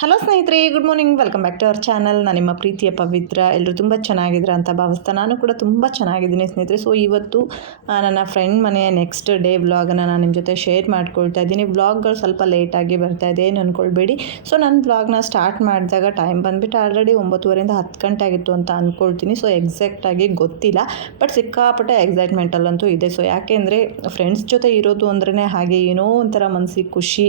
Hello ಸ್ನೇಹಿತರೆ good morning welcome back to our channel ನಾನು ನಿಮ್ಮ ಪ್ರೀತಿಯ ಪವಿತ್ರ. ಎಲ್ಲರೂ ತುಂಬ ಚೆನ್ನಾಗಿದ್ದೀರಾ ಅಂತ ಭಾವಿಸ್ತಾ ನಾನು ಕೂಡ ತುಂಬ ಚೆನ್ನಾಗಿದ್ದೀನಿ ಸ್ನೇಹಿತರೆ. ಸೊ ಇವತ್ತು ನನ್ನ ಫ್ರೆಂಡ್ ಮನೆಯ ನೆಕ್ಸ್ಟ್ ಡೇ ವ್ಲಾಗನ್ನು ನಾನು ನಿಮ್ಮ ಜೊತೆ ಶೇರ್ ಮಾಡ್ಕೊಳ್ತಾ ಇದ್ದೀನಿ. ವ್ಲಾಗ್ಗಳು ಸ್ವಲ್ಪ ಲೇಟಾಗಿ ಬರ್ತಾ ಇದೆ, ಏನು ಅಂದ್ಕೊಳ್ಬೇಡಿ ಸೊ ನನ್ನ ವ್ಲಾಗ್ನ ಸ್ಟಾರ್ಟ್ ಮಾಡಿದಾಗ ಟೈಮ್ ಬಂದುಬಿಟ್ಟು ಆಲ್ರೆಡಿ ಒಂಬತ್ತುವರೆಯಿಂದ ಹತ್ತು ಗಂಟೆ ಆಗಿತ್ತು ಅಂತ ಅಂದ್ಕೊಳ್ತೀನಿ ಸೊ ಎಕ್ಸಾಕ್ಟಾಗಿ ಗೊತ್ತಿಲ್ಲ ಬಟ್ ಸಿಕ್ಕಾಪಟ್ಟೆ ಎಕ್ಸೈಟ್ಮೆಂಟಲ್ಲಂತೂ ಇದೆ. ಸೊ ಯಾಕೆಂದರೆ ಫ್ರೆಂಡ್ಸ್ ಜೊತೆ ಇರೋದು ಅಂದ್ರೆ ಹಾಗೆ ಏನೋ ಒಂಥರ ಮನಸ್ಸಿಗೆ ಖುಷಿ.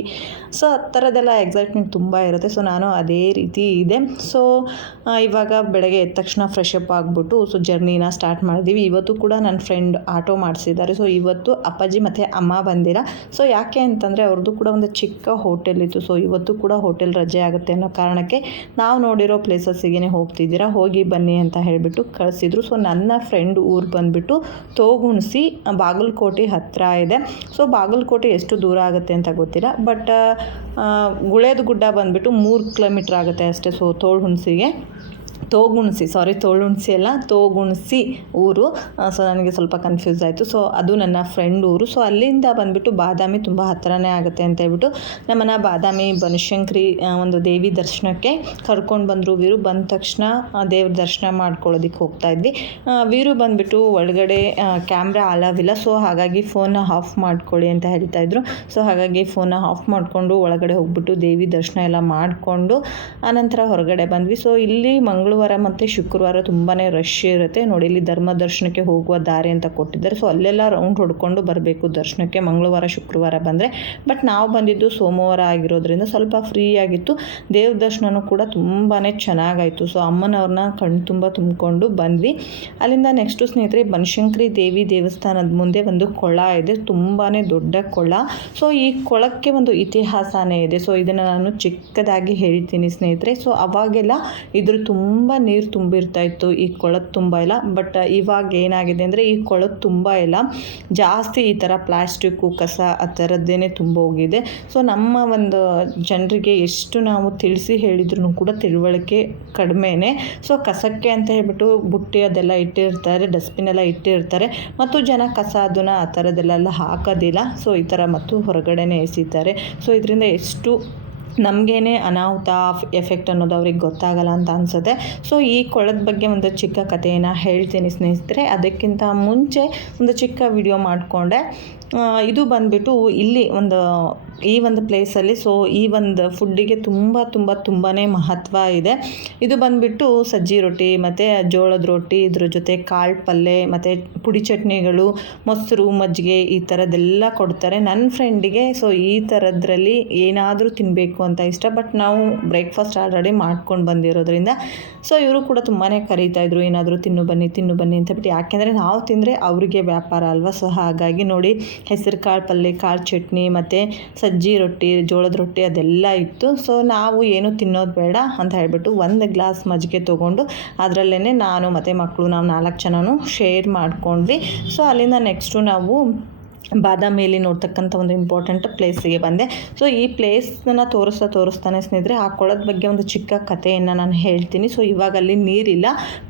ಸೊ ಆ ಥರದ್ದೆಲ್ಲ ಎಕ್ಸೈಟ್ಮೆಂಟ್ ತುಂಬ ಇರುತ್ತೆ. ಸೊ ನಾನು ಅದೇ ರೀತಿ ಇದೆ. ಸೊ ಇವಾಗ ಬೆಳಗ್ಗೆ ಎದ್ದ ತಕ್ಷಣ ಫ್ರೆಶ್ ಅಪ್ ಆಗಿಬಿಟ್ಟು ಸೊ ಜರ್ನಿನ ಸ್ಟಾರ್ಟ್ ಮಾಡಿದ್ದೀವಿ ಇವತ್ತು ಕೂಡ ನನ್ನ ಫ್ರೆಂಡ್ ಆಟೋ ಮಾಡಿಸಿದ್ದಾರೆ. ಸೊ ಇವತ್ತು ಅಪ್ಪಾಜಿ ಮತ್ತು ಅಮ್ಮ ಬಂದಿರ. ಸೊ ಯಾಕೆ ಅಂತಂದರೆ ಅವ್ರದ್ದು ಕೂಡ ಒಂದು ಚಿಕ್ಕ ಹೋಟೆಲ್ ಇತ್ತು. ಸೊ ಇವತ್ತು ಕೂಡ ಹೋಟೆಲ್ ರಜೆ ಆಗುತ್ತೆ ಅನ್ನೋ ಕಾರಣಕ್ಕೆ ನಾವು ನೋಡಿರೋ ಪ್ಲೇಸಸ್ಸಿಗೆ ಹೋಗ್ತಿದ್ದೀರಾ, ಹೋಗಿ ಬನ್ನಿ ಅಂತ ಹೇಳಿಬಿಟ್ಟು ಕಳಿಸಿದ್ರು. ಸೊ ನನ್ನ ಫ್ರೆಂಡ್ ಊರು ಬಂದುಬಿಟ್ಟು ತೋಗುಣಿಸಿ ಬಾಗಲಕೋಟೆ ಹತ್ತಿರ ಇದೆ. ಸೊ ಬಾಗಲಕೋಟೆ ಎಷ್ಟು ದೂರ ಆಗುತ್ತೆ ಅಂತ ಗೊತ್ತಿಲ್ಲ. ಬಟ್ ಗುಳೇದ ಗುಡ್ಡ ಬಂದುಬಿಟ್ಟು ಮೂರು ಕಿಲೋಮೀಟ್ರ್ ಆಗುತ್ತೆ ಅಷ್ಟೇ ಸೊ ತೋಳು ಹುಣಸಿಗೆ. ತೋಗುಣಿಸಿ ಸಾರಿ ತೋಳುಣಿಸಿ ಅಲ್ಲ, ತೋಗುಣಿಸಿ ಊರು. ಸೊ ನನಗೆ ಸ್ವಲ್ಪ ಕನ್ಫ್ಯೂಸ್ ಆಯಿತು. ಸೊ ಅದು ನನ್ನ ಫ್ರೆಂಡ್ ಊರು. ಸೊ ಅಲ್ಲಿಂದ ಬಂದುಬಿಟ್ಟು ಬಾದಾಮಿ ತುಂಬ ಹತ್ತಿರನೇ ಆಗುತ್ತೆ ಅಂತ ಹೇಳ್ಬಿಟ್ಟು ನಮ್ಮನ್ನು ಬಾದಾಮಿ ಬನಶಂಕರಿ ಒಂದು ದೇವಿ ದರ್ಶನಕ್ಕೆ ಕರ್ಕೊಂಡು ಬಂದರು. ವೀರು ಬಂದ ತಕ್ಷಣ ದೇವ್ರ ದರ್ಶನ ಮಾಡ್ಕೊಳ್ಳೋದಕ್ಕೆ ಹೋಗ್ತಾ ಇದ್ವಿ. ವೀರು ಬಂದುಬಿಟ್ಟು ಒಳಗಡೆ ಕ್ಯಾಮ್ರಾ ಅಲಾವಿಲ್ಲ ಸೊ ಹಾಗಾಗಿ ಫೋನ್ನ ಆಫ್ ಮಾಡ್ಕೊಳ್ಳಿ ಅಂತ ಹೇಳ್ತಾ ಇದ್ರು. ಸೊ ಹಾಗಾಗಿ ಫೋನ್ನ ಆಫ್ ಮಾಡಿಕೊಂಡು ಒಳಗಡೆ ಹೋಗ್ಬಿಟ್ಟು ದೇವಿ ದರ್ಶನ ಎಲ್ಲ ಮಾಡಿಕೊಂಡು ಆನಂತರ ಹೊರಗಡೆ ಬಂದ್ವಿ. ಸೊ ಇಲ್ಲಿ ಮಂಗಳವಾರ ಮತ್ತು ಶುಕ್ರವಾರ ತುಂಬಾ ರಶ್ ಇರುತ್ತೆ. ನೋಡಿ, ಇಲ್ಲಿ ಧರ್ಮ ದರ್ಶನಕ್ಕೆ ಹೋಗುವ ದಾರಿ ಅಂತ ಕೊಟ್ಟಿದ್ದಾರೆ. ಸೊ ಅಲ್ಲೆಲ್ಲ ರೌಂಡ್ ಹೊಡ್ಕೊಂಡು ಬರಬೇಕು ದರ್ಶನಕ್ಕೆ ಮಂಗಳವಾರ, ಶುಕ್ರವಾರ ಬಂದರೆ. ಬಟ್ ನಾವು ಬಂದಿದ್ದು ಸೋಮವಾರ ಆಗಿರೋದ್ರಿಂದ ಸ್ವಲ್ಪ ಫ್ರೀ ಆಗಿತ್ತು. ದೇವ್ರ ದರ್ಶನವೂ ಕೂಡ ತುಂಬಾ ಚೆನ್ನಾಗಾಯಿತು. ಸೊ ಅಮ್ಮನವ್ರನ್ನ ಕಣ್ಣು ತುಂಬ ತುಂಬಿಕೊಂಡು ಬಂದ್ವಿ. ಅಲ್ಲಿಂದ ನೆಕ್ಸ್ಟು ಸ್ನೇಹಿತರೆ, ಬನಶಂಕರಿ ದೇವಿ ದೇವಸ್ಥಾನದ ಮುಂದೆ ಒಂದು ಕೊಳ ಇದೆ. ತುಂಬಾ ದೊಡ್ಡ ಕೊಳ. ಸೊ ಈ ಕೊಳಕ್ಕೆ ಒಂದು ಇತಿಹಾಸನೇ ಇದೆ. ಸೊ ಇದನ್ನು ನಾನು ಚಿಕ್ಕದಾಗಿ ಹೇಳ್ತೀನಿ ಸ್ನೇಹಿತರೆ. ಸೊ ಅವಾಗೆಲ್ಲ ಇದ್ರ ತುಂಬ ನೀರು ತುಂಬಿರ್ತಾ ಇತ್ತು, ಈ ಕೊಳದ ತುಂಬ ಇಲ್ಲ. ಬಟ್ ಇವಾಗ ಏನಾಗಿದೆ ಅಂದರೆ, ಈ ಕೊಳದ ತುಂಬ ಇಲ್ಲ. ಜಾಸ್ತಿ ಈ ಥರ ಪ್ಲಾಸ್ಟಿಕ್ಕು ಕಸ ಆ ಥರದ್ದೇನೆ ತುಂಬ ಹೋಗಿದೆ. ಸೊ ನಮ್ಮ ಒಂದು ಜನರಿಗೆ ಎಷ್ಟು ನಾವು ತಿಳಿಸಿ ಹೇಳಿದ್ರು ಕೂಡ ತಿಳುವಳಿಕೆ ಕಡಿಮೆನೆ. ಸೊ ಕಸಕ್ಕೆ ಅಂತ ಹೇಳ್ಬಿಟ್ಟು ಬುಟ್ಟಿ ಅದೆಲ್ಲ ಇಟ್ಟಿರ್ತಾರೆ ಡಸ್ಟ್ಬಿನ್ ಎಲ್ಲ ಇಟ್ಟಿರ್ತಾರೆ. ಮತ್ತು ಜನ ಕಸ ಅದನ್ನು ಆ ಥರದ್ದೆಲ್ಲ ಹಾಕೋದಿಲ್ಲ. ಸೊ ಈ ಥರ ಮತ್ತು ಹೊರಗಡೆನೇ ಎಸಿತಾರೆ. ಸೊ ಇದರಿಂದ ಎಷ್ಟು ನಮಗೇನೆ ಅನಾಹುತ ಎಫೆಕ್ಟ್ ಅನ್ನೋದು ಅವ್ರಿಗೆ ಗೊತ್ತಾಗಲ್ಲ ಅಂತ ಅನ್ಸುತ್ತೆ. ಸೊ ಈ ಕೊಳದ ಬಗ್ಗೆ ಒಂದು ಚಿಕ್ಕ ಕಥೆಯನ್ನು ಹೇಳ್ತೀನಿ ಸ್ನೇಹಿತರೆ. ಅದಕ್ಕಿಂತ ಮುಂಚೆ ಒಂದು ಚಿಕ್ಕ ವಿಡಿಯೋ ಮಾಡಿಕೊಂಡೆ. ಇದು ಬಂದುಬಿಟ್ಟು ಇಲ್ಲಿ ಒಂದು ಈ ಒಂದು ಪ್ಲೇಸಲ್ಲಿ ಸೊ ಈ ಒಂದು ಫುಡ್ಡಿಗೆ ತುಂಬ ತುಂಬ ತುಂಬಾ ಮಹತ್ವ ಇದೆ. ಇದು ಬಂದುಬಿಟ್ಟು ಸಜ್ಜಿ ರೊಟ್ಟಿ, ಮತ್ತು ಜೋಳದ ರೊಟ್ಟಿ, ಇದ್ರ ಜೊತೆ ಕಾಳು ಪಲ್ಯ ಮತ್ತು ಪುಡಿ ಚಟ್ನಿಗಳು, ಮೊಸರು, ಮಜ್ಜಿಗೆ ಈ ಥರದ್ದೆಲ್ಲ ಕೊಡ್ತಾರೆ. ನನ್ನ ಫ್ರೆಂಡಿಗೆ ಸೊ ಈ ಥರದ್ರಲ್ಲಿ ಏನಾದರೂ ತಿನ್ನಬೇಕು ಅಂತ ಇಷ್ಟ ಬಟ್ ನಾವು ಬ್ರೇಕ್ಫಾಸ್ಟ್ ಆಲ್ರೆಡಿ ಮಾಡ್ಕೊಂಡು ಬಂದಿರೋದ್ರಿಂದ ಸೊ ಇವರು ಕೂಡ ತುಂಬಾ ಕರೀತಾ ಇದ್ರು, ಏನಾದರೂ ತಿನ್ನು ಬನ್ನಿ ತಿನ್ನು ಬನ್ನಿ ಅಂತ ಬಿಟ್ಟು. ಯಾಕೆಂದರೆ ನಾವು ತಿಂದರೆ ಅವರಿಗೆ ವ್ಯಾಪಾರ ಅಲ್ವಾ? ಸೊ ಹಾಗಾಗಿ ನೋಡಿ, ಹೆಸರು ಕಾಳು ಪಲ್ಯ ಕಾಳು ಚಟ್ನಿ, ಮತ್ತು ಸಜ್ಜಿ ರೊಟ್ಟಿ, ಜೋಳದ ರೊಟ್ಟಿ ಅದೆಲ್ಲ ಇತ್ತು. ಸೊ ನಾವು ಏನು ತಿನ್ನೋದು ಬೇಡ ಅಂತ ಹೇಳಿಬಿಟ್ಟು ಒಂದು ಗ್ಲಾಸ್ ಮಜ್ಜಿಗೆ ತೊಗೊಂಡು ಅದರಲ್ಲೇ ನಾನು ಮತ್ತು ಮಕ್ಕಳು ನಾವು ನಾಲ್ಕು ಜನನೂ ಶೇರ್ ಮಾಡ್ಕೊಂಡ್ವಿ. ಸೊ ಅಲ್ಲಿಂದ ನೆಕ್ಸ್ಟು ನಾವು ಬಾದಾಮಿಯಲ್ಲಿ ನೋಡ್ತಕ್ಕಂಥ ಒಂದು ಇಂಪಾರ್ಟೆಂಟ್ ಪ್ಲೇಸಿಗೆ ಬಂದೆ. ಸೊ ಈ ಪ್ಲೇಸ್ನ ತೋರಿಸ್ತಾ ತೋರಿಸ್ತಾನೆ ಸ್ನೇಹಿತರೆ, ಆ ಕೊಳದ ಬಗ್ಗೆ ಒಂದು ಚಿಕ್ಕ ಕಥೆಯನ್ನು ನಾನು ಹೇಳ್ತೀನಿ. ಸೊ ಇವಾಗ ಅಲ್ಲಿ ನೀರಿಲ್ಲ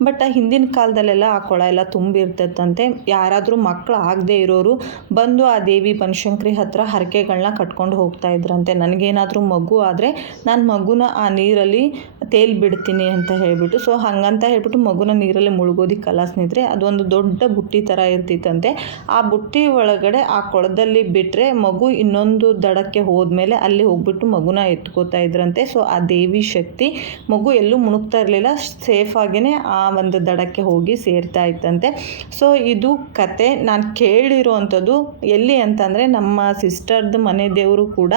ಬಟ್ ಹಿಂದಿನ ಕಾಲದಲ್ಲೆಲ್ಲ ಆ ಕೊಳ ಎಲ್ಲ ತುಂಬಿರ್ತದಂತೆ ಯಾರಾದರೂ ಮಕ್ಕಳು ಆಗದೆ ಇರೋರು ಬಂದು ಆ ದೇವಿ ಬನಶಂಕರಿ ಹತ್ರ ಹರಕೆಗಳನ್ನ ಕಟ್ಕೊಂಡು ಹೋಗ್ತಾ ಇದ್ರಂತೆ. ನನಗೇನಾದರೂ ಮಗು ಆದರೆ ನಾನು ಮಗುನ ಆ ನೀರಲ್ಲಿ ತೇಲ್ ಬಿಡ್ತೀನಿ ಅಂತ ಹೇಳಿಬಿಟ್ಟು. ಸೊ ಹಂಗಂತ ಹೇಳ್ಬಿಟ್ಟು ಮಗುನ ನೀರಲ್ಲಿ ಮುಳುಗೋದಿಕ್ಕಲ್ಲ ಸ್ನೇಹಿತರೆ. ಅದೊಂದು ದೊಡ್ಡ ಬುಟ್ಟಿ ಥರ ಇರ್ತಿತ್ತಂತೆ. ಆ ಬುಟ್ಟಿ ಒಳಗಡೆ ಆ ಕೊಳದಲ್ಲಿ ಬಿಟ್ಟರೆ ಮಗು ಇನ್ನೊಂದು ದಡಕ್ಕೆ ಹೋದ್ಮೇಲೆ ಅಲ್ಲಿ ಹೋಗ್ಬಿಟ್ಟು ಮಗುನ ಎತ್ಕೋತಾ ಇದ್ರಂತೆ. ಸೊ ಆ ದೇವಿ ಶಕ್ತಿ ಮಗು ಎಲ್ಲೂ ಮುಣುಕ್ತಾ ಇರಲಿಲ್ಲ. ಸೇಫಾಗಿಯೇ ಆ ಒಂದು ದಡಕ್ಕೆ ಹೋಗಿ ಸೇರ್ತಾ ಇತ್ತಂತೆ ಸೊ ಇದು ಕತೆ. ನಾನು ಕೇಳಿರುವಂಥದ್ದು ಎಲ್ಲಿ ಅಂತಂದರೆ ನಮ್ಮ ಸಿಸ್ಟರ್ದು ಮನೆ ದೇವರು ಕೂಡ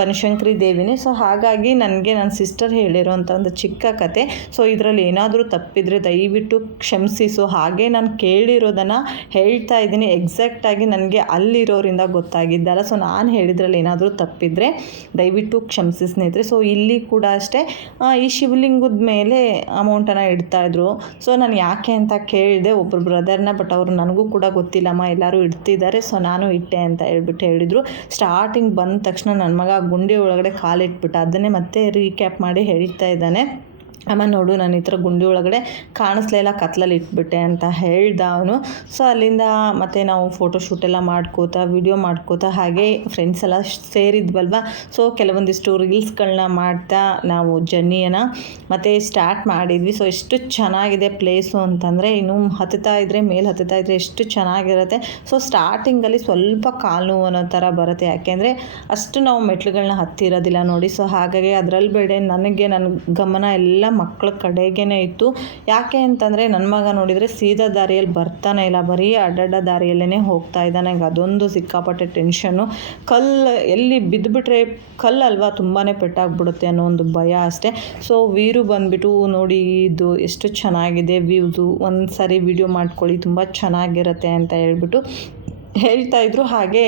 ಬನಶಂಕರಿ ದೇವಿನೇ. ಸೊ ಹಾಗಾಗಿ ನನಗೆ ನನ್ನ ಸಿಸ್ಟರ್ ಹೇಳಿರೋಂಥ ಒಂದು ಚಿಕ್ಕ ಕತೆ. ಸೊ ಇದರಲ್ಲಿ ಏನಾದರೂ ತಪ್ಪಿದರೆ ದಯವಿಟ್ಟು ಕ್ಷಮಿಸಿ. ಸೊ ಹಾಗೆ ನಾನು ಕೇಳಿರೋದನ್ನು ಹೇಳ್ತಾ ಇದ್ದೀನಿ. ಎಕ್ಸಾಕ್ಟಾಗಿ ನನಗೆ ಅಲ್ಲಿರೋರಿಂದ ಗೊತ್ತಾಗಿದ್ದಲ್ಲ. ಸೊ ನಾನು ಹೇಳಿದ್ರಲ್ಲಿ ಏನಾದರೂ ತಪ್ಪಿದರೆ ದಯವಿಟ್ಟು ಕ್ಷಮಿಸಿ ಸ್ನೇಹಿತರೆ. ಸೊ ಇಲ್ಲಿ ಕೂಡ ಅಷ್ಟೇ ಈ ಶಿವಲಿಂಗದ ಮೇಲೆ ಅಮೌಂಟನ್ನು ಇಡ್ತಾಯಿದ್ರು ಸೊ ನಾನು ಯಾಕೆ ಅಂತ ಕೇಳಿದೆ ಒಬ್ಬರು ಬ್ರದರ್ನ ಬಟ್ ಅವರು ನನಗೂ ಕೂಡ ಗೊತ್ತಿಲ್ಲಮ್ಮ, ಎಲ್ಲರೂ ಇಡ್ತಿದ್ದಾರೆ. ಸೊ ನಾನು ಇಟ್ಟೆ ಅಂತ ಹೇಳ್ಬಿಟ್ಟು ಹೇಳಿದರು. ಸ್ಟಾರ್ಟಿಂಗ್ ಬಂದ ತಕ್ಷಣ ನನ್ನ ಮಗ ಗುಂಡಿ ಒಳಗಡೆ ಕಾಲಿಟ್ಬಿಟ್ಟು. ಅದನ್ನೇ ಮತ್ತೆ ರೀಕ್ಯಾಪ್ ಮಾಡಿ ಹೇಳ್ತಾ ಇದ್ದಾನೆ. ಅಮ್ಮ ನೋಡು ನಾನು ಈ ಥರ ಗುಂಡಿ ಒಳಗಡೆ ಕಾಣಿಸ್ಲೇ ಇಲ್ಲ, ಕತ್ಲಲ್ಲಿ ಇಟ್ಬಿಟ್ಟೆ ಅಂತ ಹೇಳ್ದ ಅವನು. ಸೊ ಅಲ್ಲಿಂದ ಮತ್ತೆ ನಾವು ಫೋಟೋ ಶೂಟೆಲ್ಲ ಮಾಡ್ಕೋತಾ ವಿಡಿಯೋ ಮಾಡ್ಕೋತಾ ಹಾಗೆ ಫ್ರೆಂಡ್ಸ್ ಎಲ್ಲ ಸೇರಿದ್ವಲ್ವ? ಸೊ ಕೆಲವೊಂದಿಷ್ಟು ರೀಲ್ಸ್ಗಳನ್ನ ಮಾಡ್ತಾ ನಾವು ಜರ್ನಿಯನ್ನು ಮತ್ತೆ ಸ್ಟಾರ್ಟ್ ಮಾಡಿದ್ವಿ. ಸೊ ಎಷ್ಟು ಚೆನ್ನಾಗಿದೆ ಪ್ಲೇಸು ಅಂತಂದರೆ ಇನ್ನು ಹತ್ತುತ್ತಾ ಇದ್ದರೆ ಮೇಲೆ ಹತ್ತುತ್ತಾ ಇದ್ದರೆ ಎಷ್ಟು ಚೆನ್ನಾಗಿರುತ್ತೆ. ಸೊ ಸ್ಟಾರ್ಟಿಂಗಲ್ಲಿ ಸ್ವಲ್ಪ ಕಾಲು ನೋವು ಅನ್ನೋ ಥರ ಬರುತ್ತೆ. ಯಾಕೆಂದರೆ ಅಷ್ಟು ನಾವು ಮೆಟ್ಲುಗಳನ್ನ ಹತ್ತಿರೋದಿಲ್ಲ ನೋಡಿ. ಸೊ ಹಾಗಾಗಿ ಅದರಲ್ಲಿ ಬೇಡ ನನಗೆ ನನ್ನ ಗಮನ ಎಲ್ಲ ಮಕ್ಕಳ ಕಡೆಗೇ ಇತ್ತು. ಯಾಕೆ ಅಂತಂದರೆ ನನ್ನ ಮಗ ನೋಡಿದರೆ ಸೀದಾ ದಾರಿಯಲ್ಲಿ ಬರ್ತಾನೆ ಇಲ್ಲ, ಬರೀ ಅಡ್ಡಡ್ಡ ದಾರಿಯಲ್ಲೇ ಹೋಗ್ತಾ ಇದ್ದಾನೆ. ಅದೊಂದು ಸಿಕ್ಕಾಪಟ್ಟೆ ಟೆನ್ಷನ್ನು ಕಲ್ಲು ಎಲ್ಲಿ ಬಿದ್ದುಬಿಟ್ರೆ ಕಲ್ಲಲ್ವಾ ತುಂಬಾ ಪೆಟ್ಟಾಗ್ಬಿಡುತ್ತೆ ಅನ್ನೋ ಒಂದು ಭಯ ಅಷ್ಟೇ. ಸೊ ವೀರು ಬಂದುಬಿಟ್ಟು ನೋಡಿ, ಇದು ಎಷ್ಟು ಚೆನ್ನಾಗಿದೆ ವ್ಯೂಸು ಒಂದು ಸಾರಿ ವಿಡಿಯೋ ಮಾಡ್ಕೊಳ್ಳಿ, ತುಂಬ ಚೆನ್ನಾಗಿರುತ್ತೆ ಅಂತ ಹೇಳ್ಬಿಟ್ಟು ಹೇಳ್ತಾ ಇದ್ರು. ಹಾಗೆ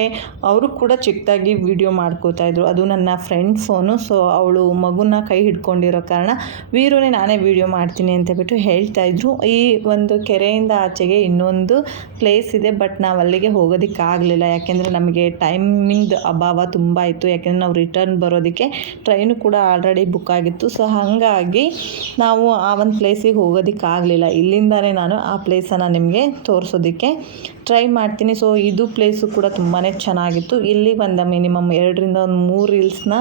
ಅವರು ಕೂಡ ಚಿಕ್ಕದಾಗಿ ವಿಡಿಯೋ ಮಾಡ್ಕೋತಾ ಇದ್ರು. ಅದು ನನ್ನ ಫ್ರೆಂಡ್ ಫೋನು ಸೊ ಅವಳು ಮಗುನ ಕೈ ಹಿಡ್ಕೊಂಡಿರೋ ಕಾರಣ ವೀರುನೇ ನಾನೇ ವಿಡಿಯೋ ಮಾಡ್ತೀನಿ ಅಂತ ಹೇಳ್ಬಿಟ್ಟು ಹೇಳ್ತಾ ಇದ್ರು. ಈ ಒಂದು ಕೆರೆಯಿಂದ ಆಚೆಗೆ ಇನ್ನೊಂದು ಪ್ಲೇಸ್ ಇದೆ ಬಟ್ ನಾವು ಅಲ್ಲಿಗೆ ಹೋಗೋದಕ್ಕಾಗಲಿಲ್ಲ ಯಾಕೆಂದರೆ ನಮಗೆ ಟೈಮಿಂಗ್ ಅಭಾವ ತುಂಬ ಇತ್ತು. ಯಾಕೆಂದರೆ ನಾವು ರಿಟರ್ನ್ ಬರೋದಕ್ಕೆ ಟ್ರೈನು ಕೂಡ ಆಲ್ರೆಡಿ ಬುಕ್ ಆಗಿತ್ತು. ಸೊ ಹಾಗಾಗಿ ನಾವು ಆ ಒಂದು ಪ್ಲೇಸಿಗೆ ಹೋಗೋದಕ್ಕಾಗಲಿಲ್ಲ ಇಲ್ಲಿಂದಲೇ ನಾನು ಆ ಪ್ಲೇಸನ್ನು ನಿಮಗೆ ತೋರಿಸೋದಕ್ಕೆ ಟ್ರೈ ಮಾಡ್ತೀನಿ. ಸೊ ಇದು ಪ್ಲೇಸು ಕೂಡ ತುಂಬಾ ಚೆನ್ನಾಗಿತ್ತು. ಇಲ್ಲಿ ಒಂದು ಮಿನಿಮಮ್ ಎರಡರಿಂದ ಒಂದು ಮೂರು ರೀಲ್ಸ್ನ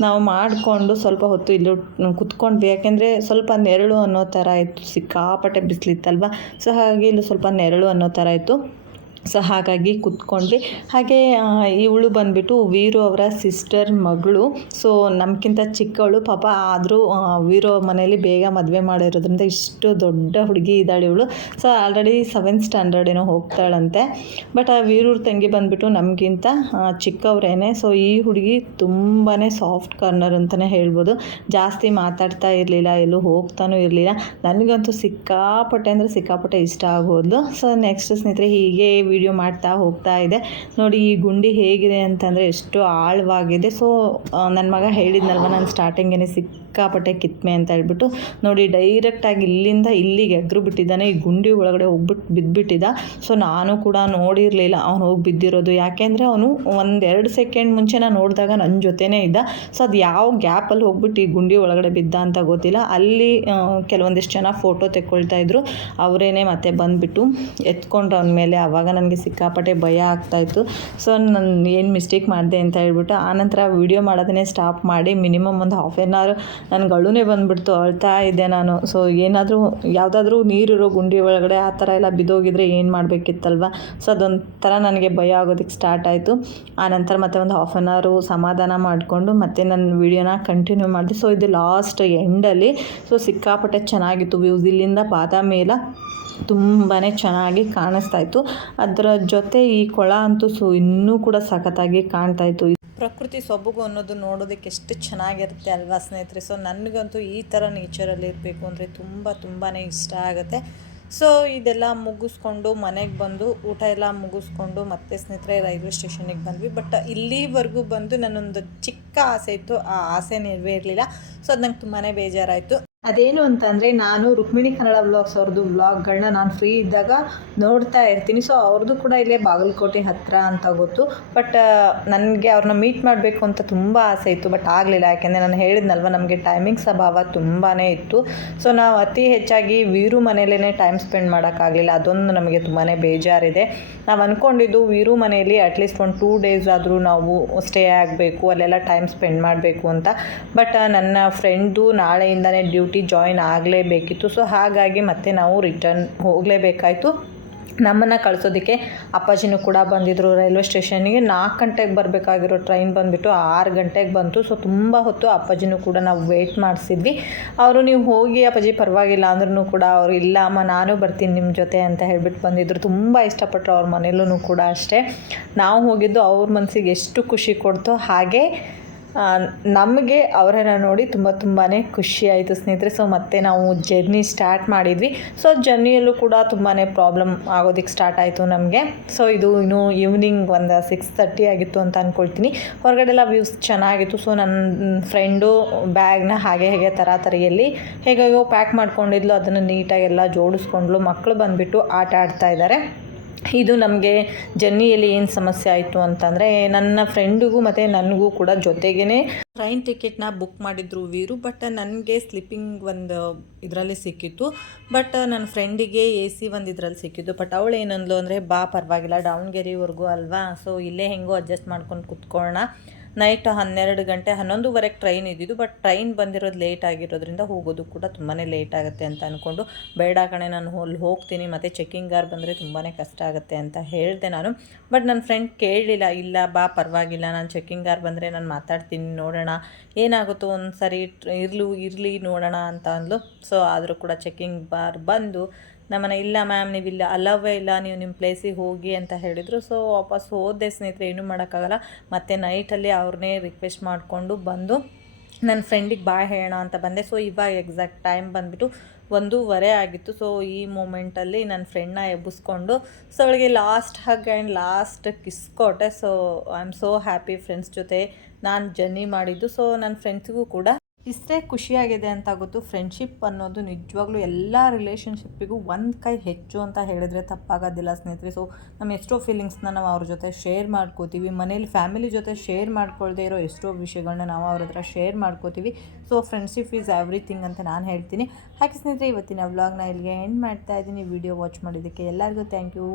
ನಾವು ಮಾಡಿಕೊಂಡು ಸ್ವಲ್ಪ ಹೊತ್ತು ಇಲ್ಲಿ ಕುತ್ಕೊಂಡ್ವಿ. ಯಾಕೆಂದರೆ ಸ್ವಲ್ಪ ನೆರಳು ಅನ್ನೋ ಥರ ಇತ್ತು. ಸಿಕ್ಕಾಪಟ್ಟೆ ಬಿಸಿಲಿತ್ತಲ್ವ? ಸೊ ಹಾಗೆ ಇಲ್ಲಿ ಸ್ವಲ್ಪ ನೆರಳು ಅನ್ನೋ ಥರ ಇತ್ತು. ಸೊ ಹಾಗಾಗಿ ಕುತ್ಕೊಂಡ್ವಿ. ಹಾಗೆ ಇವಳು ಬಂದುಬಿಟ್ಟು ವೀರು ಅವರ ಸಿಸ್ಟರ್ ಮಗಳು. ಸೊ ನಮಗಿಂತ ಚಿಕ್ಕವಳು. ಪಾಪ ಆದರೂ ವೀರು ಮನೇಲಿ ಬೇಗ ಮದುವೆ ಮಾಡಿರೋದ್ರಿಂದ ಇಷ್ಟು ದೊಡ್ಡ ಹುಡುಗಿ ಇದ್ದಾಳೆ ಇವಳು. ಸೊ ಆಲ್ರೆಡಿ ಸೆವೆಂತ್ ಸ್ಟ್ಯಾಂಡರ್ಡ್ ಏನೋ ಹೋಗ್ತಾಳಂತೆ. ಬಟ್ ಆ, ವೀರೂರ್ ತಂಗಿ ಬಂದುಬಿಟ್ಟು ನಮಗಿಂತ ಚಿಕ್ಕವ್ರೇನೆ. ಸೊ ಈ ಹುಡುಗಿ ತುಂಬಾ ಸಾಫ್ಟ್ ಕಾರ್ನರ್ ಅಂತಲೇ ಹೇಳ್ಬೋದು. ಜಾಸ್ತಿ ಮಾತಾಡ್ತಾ ಇರಲಿಲ್ಲ, ಎಲ್ಲೂ ಹೋಗ್ತಾನೂ ಇರಲಿಲ್ಲ. ನನಗಂತೂ ಸಿಕ್ಕಾಪಟ್ಟೆ ಅಂದರೆ ಸಿಕ್ಕಾಪಟ್ಟೆ ಇಷ್ಟ ಆಗೋದು ಸೊ ನೆಕ್ಸ್ಟ್ ಸ್ನೇಹಿತರೆ, ಹೀಗೆ ವಿಡಿಯೋ ಮಾಡ್ತಾ ಹೋಗ್ತಾ ಇದೆ. ನೋಡಿ, ಈ ಗುಂಡಿ ಹೇಗಿದೆ ಅಂತಂದರೆ ಎಷ್ಟು ಆಳವಾಗಿದೆ. ಸೊ ನನ್ನ ಮಗ ಹೇಳಿದ್ನಲ್ವ, ನಾನು ಸ್ಟಾರ್ಟಿಂಗೇನೆ ಸಿಕ್ ಸಿಕ್ಕಾಪಟ್ಟೆ ಕಿತ್ಮೆ ಅಂತ ಹೇಳ್ಬಿಟ್ಟು. ನೋಡಿ ಡೈರೆಕ್ಟಾಗಿ ಇಲ್ಲಿಂದ ಇಲ್ಲಿಗೆ ಎಗ್ರು ಬಿಟ್ಟಿದ್ದಾನೆ. ಈ ಗುಂಡಿ ಒಳಗಡೆ ಹೋಗ್ಬಿಟ್ಟು ಬಿದ್ದುಬಿಟ್ಟಿದ್ದ ಸೊ ನಾನು ಕೂಡ ನೋಡಿರಲಿಲ್ಲ. ಅವನು ಹೋಗಿ ಬಿದ್ದಿರೋದು. ಯಾಕೆಂದರೆ ಅವನು ಒಂದೆರಡು ಸೆಕೆಂಡ್ ಮುಂಚೆ ನಾನು ನೋಡಿದಾಗ ನನ್ನ ಜೊತೆನೇ ಇದ್ದ. ಸೊ ಅದು ಯಾವ ಗ್ಯಾಪಲ್ಲಿ ಹೋಗ್ಬಿಟ್ಟು ಈ ಗುಂಡಿ ಒಳಗಡೆ ಬಿದ್ದ ಅಂತ ಗೊತ್ತಿಲ್ಲ. ಅಲ್ಲಿ ಕೆಲವೊಂದಿಷ್ಟು ಜನ ಫೋಟೋ ತೆಕ್ಕೊಳ್ತಾ ಇದ್ರು. ಅವರೇನೆ ಮತ್ತೆ ಬಂದುಬಿಟ್ಟು ಎತ್ಕೊಂಡ್ರು ಅವನ ಮೇಲೆ. ಆವಾಗ ನನಗೆ ಸಿಕ್ಕಾಪಟ್ಟೆ ಭಯ ಆಗ್ತಾಯಿತ್ತು ಸೊ ನಾನು ಏನು ಮಿಸ್ಟೇಕ್ ಮಾಡಿದೆ ಅಂತ ಹೇಳ್ಬಿಟ್ಟು ಆನಂತರ ವೀಡಿಯೋ ಮಾಡೋದನ್ನೇ ಸ್ಟಾಪ್ ಮಾಡಿ ಮಿನಿಮಮ್ ಒಂದು ಹಾಫ್ ಆನ್ ಅವರ್ ನನಗೆ ಅಳುನೇ ಬಂದುಬಿಡ್ತು, ಅಳ್ತಾ ಇದ್ದೆ ನಾನು. ಸೊ ಏನಾದರೂ ಯಾವುದಾದ್ರೂ ನೀರಿರೋ ಗುಂಡಿ ಒಳಗಡೆ ಆ ಥರ ಎಲ್ಲ ಬಿದ್ದೋಗಿದ್ರೆ ಏನು ಮಾಡಬೇಕಿತ್ತಲ್ವ? ಸೊ ಅದೊಂಥರ ನನಗೆ ಭಯ ಆಗೋದಕ್ಕೆ ಸ್ಟಾರ್ಟ್ ಆಯಿತು. ಆನಂತರ ಮತ್ತೆ ಒಂದು ಹಾಫ್ ಆನ್ ಅವರು ಸಮಾಧಾನ ಮಾಡಿಕೊಂಡು ಮತ್ತೆ ನನ್ನ ವೀಡಿಯೋನ ಕಂಟಿನ್ಯೂ ಮಾಡಿದೆ. ಸೊ ಇದು ಲಾಸ್ಟ್ ಎಂಡಲ್ಲಿ ಸೊ ಸಿಕ್ಕಾಪಟ್ಟೆ ಚೆನ್ನಾಗಿತ್ತು ವ್ಯೂಸ್ ಇಲ್ಲಿಂದ ಪಾದ ಮೇಲೆ ತುಂಬಾ ಚೆನ್ನಾಗಿ ಕಾಣಿಸ್ತಾ ಇತ್ತು ಅದರ ಜೊತೆ ಈ ಕೊಳ ಅಂತೂ ಸೊ ಇನ್ನೂ ಕೂಡ ಸಖತ್ತಾಗಿ ಕಾಣ್ತಾ ಇತ್ತು ಪ್ರಕೃತಿ ಸೊಬಗು ಅನ್ನೋದು ನೋಡೋದಕ್ಕೆ ಎಷ್ಟು ಚೆನ್ನಾಗಿರುತ್ತೆ ಅಲ್ವಾ ಸ್ನೇಹಿತರೆ? ಸೊ ನನಗಂತೂ ಈ ಥರ ನೇಚರಲ್ಲಿ ಇರಬೇಕು ಅಂದರೆ ತುಂಬ ತುಂಬಾ ಇಷ್ಟ ಆಗುತ್ತೆ. ಸೊ ಇದೆಲ್ಲ ಮುಗಿಸ್ಕೊಂಡು ಮನೆಗೆ ಬಂದು, ಊಟ ಎಲ್ಲ ಮುಗಿಸ್ಕೊಂಡು ಮತ್ತೆ ಸ್ನೇಹಿತರೆ ರೈಲ್ವೆ ಸ್ಟೇಷನಿಗೆ ಬಂದ್ವಿ. ಬಟ್ ಇಲ್ಲಿವರೆಗೂ ಬಂದು ನನ್ನೊಂದು ಚಿಕ್ಕ ಆಸೆ ಇತ್ತು. ಆ ಆಸೆ ನೆರವೇರಲಿಲ್ಲ. ಸೊ ಅದು ನಂಗೆ ತುಂಬಾ ಬೇಜಾರಾಯಿತು. ಅದೇನು ಅಂತಂದರೆ ನಾನು ರುಕ್ಮಿಣಿ ಕನ್ನಡ ವ್ಲಾಗ್ಸ್ ಅವ್ರದ್ದು ವ್ಲಾಗ್ಗಳನ್ನ ನಾನು ಫ್ರೀ ಇದ್ದಾಗ ನೋಡ್ತಾ ಇರ್ತೀನಿ. ಸೊ ಅವ್ರದ್ದು ಕೂಡ ಇಲ್ಲೇ ಬಾಗಲಕೋಟೆ ಹತ್ತಿರ ಅಂತ ಗೊತ್ತು. ಬಟ್ ನನಗೆ ಅವ್ರನ್ನ ಮೀಟ್ ಮಾಡಬೇಕು ಅಂತ ತುಂಬ ಆಸೆ ಇತ್ತು. ಬಟ್ ಆಗಲಿಲ್ಲ. ಯಾಕೆಂದರೆ ನಾನು ಹೇಳಿದ್ನಲ್ವ, ನಮಗೆ ಟೈಮಿಂಗ್ಸ್ ಅಭಾವ ತುಂಬಾ ಇತ್ತು. ಸೊ ನಾವು ಅತಿ ಹೆಚ್ಚಾಗಿ ವೀರು ಮನೆಯಲ್ಲೇ ಟೈಮ್ ಸ್ಪೆಂಡ್ ಮಾಡೋಕ್ಕಾಗಲಿಲ್ಲ. ಅದೊಂದು ನಮಗೆ ತುಂಬಾ ಬೇಜಾರಿದೆ. ನಾವು ಅಂದ್ಕೊಂಡಿದ್ದು ವೀರು ಮನೆಯಲ್ಲಿ ಅಟ್ಲೀಸ್ಟ್ ಒಂದು ಟೂ ಡೇಸ್ ಆದರೂ ನಾವು ಸ್ಟೇ ಆಗಬೇಕು, ಅಲ್ಲೆಲ್ಲ ಟೈಮ್ ಸ್ಪೆಂಡ್ ಮಾಡಬೇಕು ಅಂತ. ಬಟ್ ನನ್ನ ಫ್ರೆಂಡ್ದು ನಾಳೆಯಿಂದನೇ ಡ್ಯೂಟಿ ಡ್ಯೂಟಿ ಜಾಯಿನ್ ಆಗಲೇಬೇಕಿತ್ತು. ಸೊ ಹಾಗಾಗಿ ಮತ್ತೆ ನಾವು ರಿಟರ್ನ್ ಹೋಗಲೇಬೇಕಾಯಿತು. ನಮ್ಮನ್ನು ಕಳಿಸೋದಕ್ಕೆ ಅಪ್ಪಾಜಿನೂ ಕೂಡ ಬಂದಿದ್ದರು ರೈಲ್ವೆ ಸ್ಟೇಷನ್ಗೆ ನಾಲ್ಕು ಗಂಟೆಗೆ ಬರಬೇಕಾಗಿರೋ ಟ್ರೈನ್ ಬಂದುಬಿಟ್ಟು ಆರು ಗಂಟೆಗೆ ಬಂತು. ಸೊ ತುಂಬ ಹೊತ್ತು ಅಪ್ಪಾಜಿನೂ ಕೂಡ ನಾವು ವೆಯ್ಟ್ ಮಾಡಿಸಿದ್ವಿ. ಅವರು ನೀವು ಹೋಗಿ ಅಪ್ಪಾಜಿ ಪರವಾಗಿಲ್ಲ ಅಂದ್ರೂ ಕೂಡ ಅವರು, ಇಲ್ಲ ಅಮ್ಮ, ನಾನು ಬರ್ತೀನಿ ನಿಮ್ಮ ಜೊತೆ ಅಂತ ಹೇಳ್ಬಿಟ್ಟು ಬಂದಿದ್ದರು ತುಂಬ ಇಷ್ಟಪಟ್ಟರು ಅವ್ರ ಮನೇಲೂ ಕೂಡ ಅಷ್ಟೇ. ನಾವು ಹೋಗಿದ್ದು ಅವ್ರ ಮನಸ್ಸಿಗೆ ಎಷ್ಟು ಖುಷಿ ಕೊಡ್ತೋ ಹಾಗೆ ನಮಗೆ ಅವರನ್ನು ನೋಡಿ ತುಂಬ ತುಂಬಾ ಖುಷಿ ಆಯಿತು ಸ್ನೇಹಿತರೆ. ಸೊ ಮತ್ತೆ ನಾವು ಜರ್ನಿ ಸ್ಟಾರ್ಟ್ ಮಾಡಿದ್ವಿ. ಸೊ ಜರ್ನಿಯಲ್ಲೂ ಕೂಡ ತುಂಬಾ ಪ್ರಾಬ್ಲಮ್ ಆಗೋದಕ್ಕೆ ಸ್ಟಾರ್ಟ್ ಆಯಿತು ನಮಗೆ. ಸೊ ಇದು ಇನ್ನು ಈವ್ನಿಂಗ್ ಒಂದು ಸಿಕ್ಸ್ ತರ್ಟಿ ಆಗಿತ್ತು ಅಂತ ಅಂದ್ಕೊಳ್ತೀನಿ ಹೊರಗಡೆಲ್ಲ ವ್ಯೂಸ್ ಚೆನ್ನಾಗಿತ್ತು. ಸೊ ನನ್ನ ಫ್ರೆಂಡು ಬ್ಯಾಗ್ನ ಹಾಗೆ ಹೇಗೆ ಥರ ತರಿಯಲ್ಲಿ ಹೇಗೋ ಪ್ಯಾಕ್ ಮಾಡ್ಕೊಂಡಿದ್ಲು. ಅದನ್ನು ನೀಟಾಗೆಲ್ಲ ಜೋಡಿಸ್ಕೊಂಡ್ಲು. ಮಕ್ಕಳು ಬಂದುಬಿಟ್ಟು ಆಟ ಆಡ್ತಾ ಇದ್ದಾರೆ ಇದು ನಮಗೆ ಜರ್ನಿಯಲ್ಲಿ ಏನು ಸಮಸ್ಯೆ ಆಯಿತು ಅಂತಂದರೆ ನನ್ನ ಫ್ರೆಂಡಿಗೂ ಮತ್ತು ನನಗೂ ಕೂಡ ಜೊತೆಗೇ ಟ್ರೈನ್ ಟಿಕೆಟ್ನ ಬುಕ್ ಮಾಡಿದ್ರು ವೀರು ಬಟ್ ನನಗೆ ಸ್ಲಿಪ್ಪಿಂಗ್ ಒಂದು ಇದರಲ್ಲಿ ಸಿಕ್ಕಿತ್ತು. ಬಟ್ ನನ್ನ ಫ್ರೆಂಡಿಗೆ ಎ ಸಿ ಒಂದು ಇದರಲ್ಲಿ ಸಿಕ್ಕಿತ್ತು. ಬಟ್ ಅವಳು ಏನಂದ್ಲು ಅಂದರೆ, ಬಾ ಪರವಾಗಿಲ್ಲ, ದಾವಣಗೆರೆವರೆಗೂ ಅಲ್ವಾ? ಸೊ ಇಲ್ಲೇ ಹೆಂಗೋ ಅಡ್ಜಸ್ಟ್ ಮಾಡ್ಕೊಂಡು ಕುತ್ಕೊಳ್ಳೋಣ ನೈಟ್ ಹನ್ನೆರಡು ಗಂಟೆ ಹನ್ನೊಂದುವರೆಗೆ ಟ್ರೈನ್ ಇದ್ದಿದ್ದು ಬಟ್ ಟ್ರೈನ್ ಬಂದಿರೋದು ಲೇಟ್ ಆಗಿರೋದ್ರಿಂದ ಹೋಗೋದು ಕೂಡ ತುಂಬಾ ಲೇಟ್ ಆಗುತ್ತೆ ಅಂತ ಅಂದ್ಕೊಂಡು ಬೇಡ ಕಣೆ ನಾನು ಅಲ್ಲಿ ಹೋಗ್ತೀನಿ, ಮತ್ತು ಚೆಕ್ಕಿಂಗಾರ್ ಬಂದರೆ ತುಂಬಾ ಕಷ್ಟ ಆಗುತ್ತೆ ಅಂತ ಹೇಳಿದೆ ನಾನು. ಬಟ್ ನನ್ನ ಫ್ರೆಂಡ್ ಕೇಳಲಿಲ್ಲ ಇಲ್ಲ ಬಾ ಪರವಾಗಿಲ್ಲ, ನಾನು ಚೆಕ್ಕಿಂಗಾರ್ ಬಂದರೆ ನಾನು ಮಾತಾಡ್ತೀನಿ, ನೋಡೋಣ, ಏನಾಗುತ್ತೋ ಒಂದು ಸರಿ ಇರ್ಲು, ಇರಲಿ, ನೋಡೋಣ ಅಂತ ಅಂದ್ಲು. ಸೊ ಆದರೂ ಕೂಡ ಚೆಕ್ಕಿಂಗ್ ಬಾರ್ ಬಂದು ನಮ್ಮನೆ ಇಲ್ಲ ಮ್ಯಾಮ್, ನೀವು ಇಲ್ಲ ಅಲ್ಲವೇ ಇಲ್ಲ, ನೀವು ನಿಮ್ಮ ಪ್ಲೇಸಿಗೆ ಹೋಗಿ ಅಂತ ಹೇಳಿದರು. ಸೊ ವಾಪಸ್ ಹೋದೆ ಸ್ನೇಹಿತರೆ ಏನೂ ಮಾಡೋಕ್ಕಾಗಲ್ಲ. ಮತ್ತು ನೈಟಲ್ಲಿ ಅವ್ರನ್ನೇ ರಿಕ್ವೆಸ್ಟ್ ಮಾಡಿಕೊಂಡು ಬಂದು ನನ್ನ ಫ್ರೆಂಡಿಗೆ ಬಾಯ್ ಹೇಳೋಣ ಅಂತ ಬಂದೆ. ಸೊ ಇವಾಗ ಎಕ್ಸಾಕ್ಟ್ ಟೈಮ್ ಬಂದುಬಿಟ್ಟು ಒಂದೂವರೆ ಆಗಿತ್ತು. ಸೊ ಈ ಮೂಮೆಂಟಲ್ಲಿ ನನ್ನ ಫ್ರೆಂಡ್ನ ಎಬ್ಬಿಸ್ಕೊಂಡು ಸೊ ಅವಳಿಗೆ last hug and last kiss ಕೊಟ್ಟೆ. So I am so happy friends ಜೊತೆ ನಾನು ಜರ್ನಿ ಮಾಡಿದ್ದು. ಸೊ ನನ್ನ ಫ್ರೆಂಡ್ಸಿಗೂ ಕೂಡ ಇಷ್ಟೇ ಖುಷಿಯಾಗಿದೆ ಅಂತ ಗೊತ್ತು. ಫ್ರೆಂಡ್ಶಿಪ್ ಅನ್ನೋದು ನಿಜವಾಗ್ಲೂ ಎಲ್ಲ ರಿಲೇಷನ್ಶಿಪ್ಪಿಗೂ ಒಂದು ಕೈ ಹೆಚ್ಚು ಅಂತ ಹೇಳಿದ್ರೆ ತಪ್ಪಾಗೋದಿಲ್ಲ ಸ್ನೇಹಿತರೆ. ಸೊ ನಮ್ಮ ಎಷ್ಟೋ ಫೀಲಿಂಗ್ಸ್ನ ನಾವು ಅವ್ರ ಜೊತೆ ಶೇರ್ ಮಾಡ್ಕೋತೀವಿ. ಮನೇಲಿ ಫ್ಯಾಮಿಲಿ ಜೊತೆ ಶೇರ್ ಮಾಡ್ಕೊಳ್ದೇ ಇರೋ ಎಷ್ಟೋ ವಿಷಯಗಳನ್ನ ನಾವು ಅವ್ರ ಹತ್ರ ಶೇರ್ ಮಾಡ್ಕೋತೀವಿ. ಸೊ ಫ್ರೆಂಡ್ಶಿಪ್ ಈಸ್ ಎವ್ರಿಥಿಂಗ್ ಅಂತ ನಾನು ಹೇಳ್ತೀನಿ. ಹಾಗೆ ಸ್ನೇಹಿತರೆ, ಇವತ್ತಿನ ವ್ಲಾಗ್ನ ಇಲ್ಲಿಗೆ ಎಂಡ್ ಮಾಡ್ತಾ ಇದ್ದೀನಿ. ವಿಡಿಯೋ ವಾಚ್ ಮಾಡಿದ್ದಕ್ಕೆ ಎಲ್ಲರಿಗೂ ಥ್ಯಾಂಕ್ ಯು